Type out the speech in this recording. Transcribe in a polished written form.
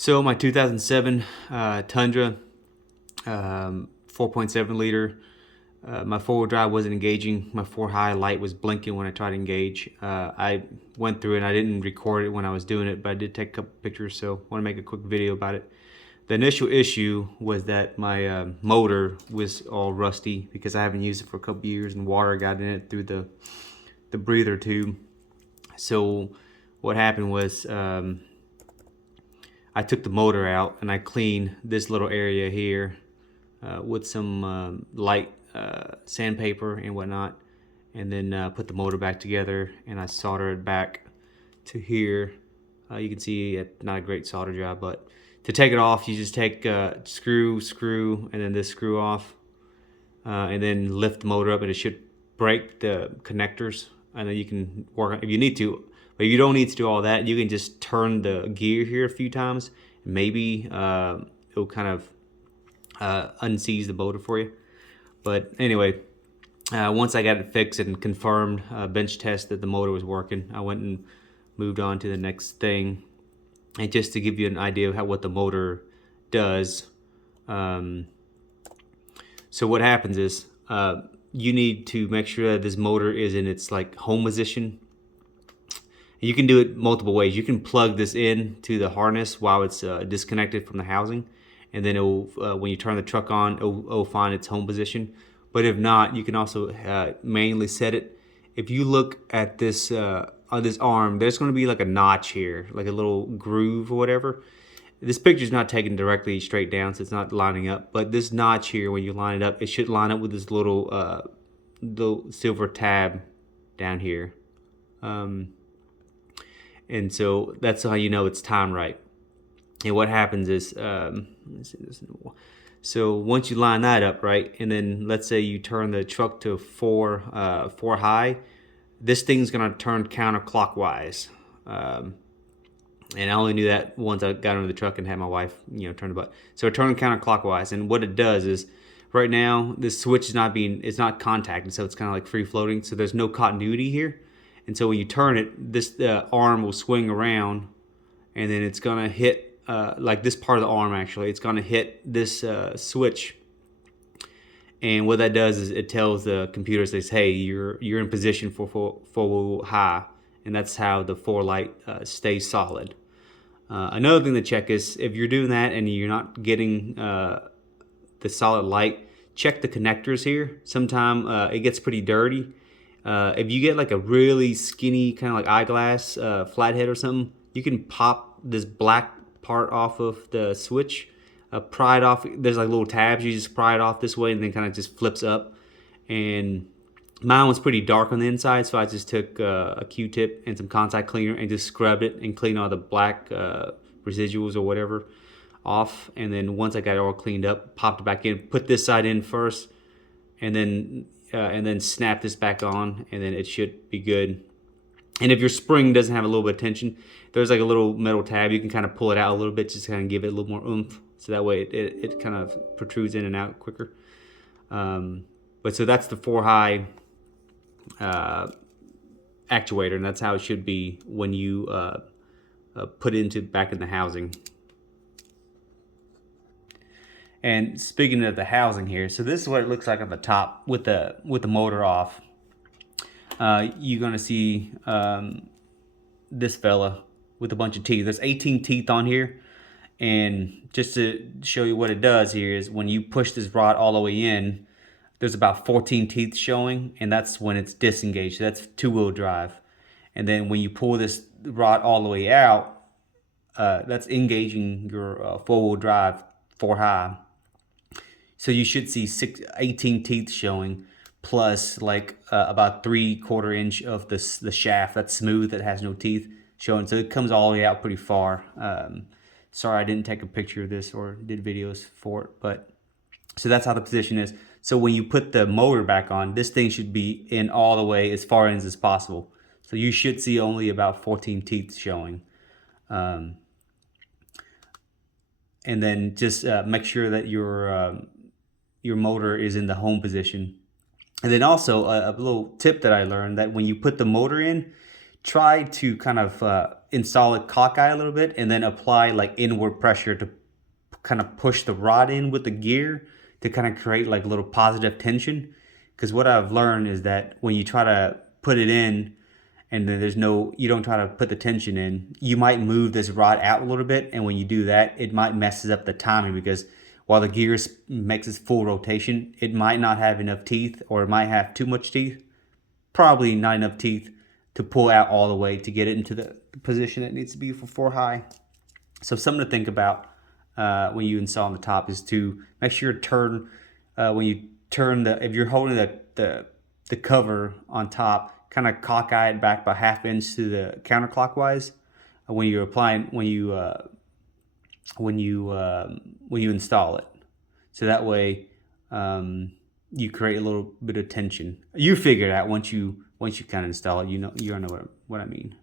So my 2007 Tundra, 4.7 liter, my four-wheel drive wasn't engaging. My four-high light was blinking when I tried to engage. I went through it and I didn't record it when I was doing it, but I did take a couple pictures, so I want to make a quick video about it. The initial issue was that my motor was all rusty because I haven't used it for a couple years and water got in it through the breather tube. So what happened was I took the motor out and I cleaned this little area here with some light sandpaper and whatnot, and then put the motor back together, and I soldered it back to here. You can see not a great solder job, but to take it off you just take screw and then this screw off, and then lift the motor up and it should break the connectors, and then you can work on if you need to. But you don't need to do all that. You can just turn the gear here a few times. Maybe it'll kind of unseize the motor for you. But anyway, once I got it fixed and confirmed, bench test that the motor was working, I went and moved on to the next thing. And just to give you an idea of what the motor does. So what happens is you need to make sure that this motor is in its home position. You can do it multiple ways. You can plug this in to the harness while it's disconnected from the housing, and then it'll, when you turn the truck on, it'll find its home position. But if not, you can also manually set it. If you look at this on this arm, there's going to be like a notch here, like a little groove or whatever. This picture's not taken directly straight down, so it's not lining up. But this notch here, when you line it up, it should line up with this little silver tab down here. And so that's how you know it's timed right. And what happens is, so once you line that up right, and then let's say you turn the truck to four high, this thing's gonna turn counterclockwise. And I only knew that once I got into the truck and had my wife, turn the button. So it turned counterclockwise, and what it does is, right now this switch is not contacted, so it's kind of like free floating. So there's no continuity here. And so when you turn it, this arm will swing around, and then it's gonna hit like this part of the arm. Actually, it's gonna hit this switch, and what that does is it tells the computer, says, "Hey, you're in position for full high," and that's how the four light stays solid. Another thing to check is if you're doing that and you're not getting the solid light, check the connectors here. Sometime it gets pretty dirty. If you get like a really skinny kind of like eyeglass flathead or something, you can pop this black part off of the switch, pry it off. There's like little tabs, you just pry it off this way and then kind of just flips up. And mine was pretty dark on the inside, so I just took a Q-tip and some contact cleaner and just scrubbed it and cleaned all the black residuals or whatever off. And then once I got it all cleaned up, popped it back in, put this side in first, and then snap this back on, and then it should be good. And if your spring doesn't have a little bit of tension, there's like a little metal tab. You can kind of pull it out a little bit, just kind of give it a little more oomph, so that way it kind of protrudes in and out quicker. But so that's the four high actuator, and that's how it should be when you put it back in the housing. And speaking of the housing here, so this is what it looks like on the top with the motor off. You're gonna see this fella with a bunch of teeth. There's 18 teeth on here, and just to show you what it does here is when you push this rod all the way in, there's about 14 teeth showing, and that's when it's disengaged. So that's two-wheel drive. And then when you pull this rod all the way out, that's engaging your four-wheel drive four high. So you should see 18 teeth showing, plus like about 3/4 inch of the shaft that's smooth, that has no teeth showing. So it comes all the way out pretty far. Sorry I didn't take a picture of this or did videos for it, but so that's how the position is. So when you put the motor back on, this thing should be in all the way as far in as possible. So you should see only about 14 teeth showing. And then just make sure that your motor is in the home position. And then also a little tip that I learned, that when you put the motor in, try to kind of install it cockeye a little bit, and then apply like inward pressure to kind of push the rod in with the gear to kind of create like a little positive tension. Because what I've learned is that when you try to put it in and then you don't try to put the tension in, you might move this rod out a little bit, and when you do that, it might messes up the timing, because while the gear makes its full rotation, it might not have enough teeth, or it might have too much teeth, probably not enough teeth to pull out all the way to get it into the position it needs to be for 4 high. So something to think about when you install on the top is to make sure to when you turn if you're holding the cover on top, kind of cockeye it back by 1/2 inch to the counterclockwise when you're applying when you install it. So that way you create a little bit of tension. You figure it out once you kind of install it. You know what I mean.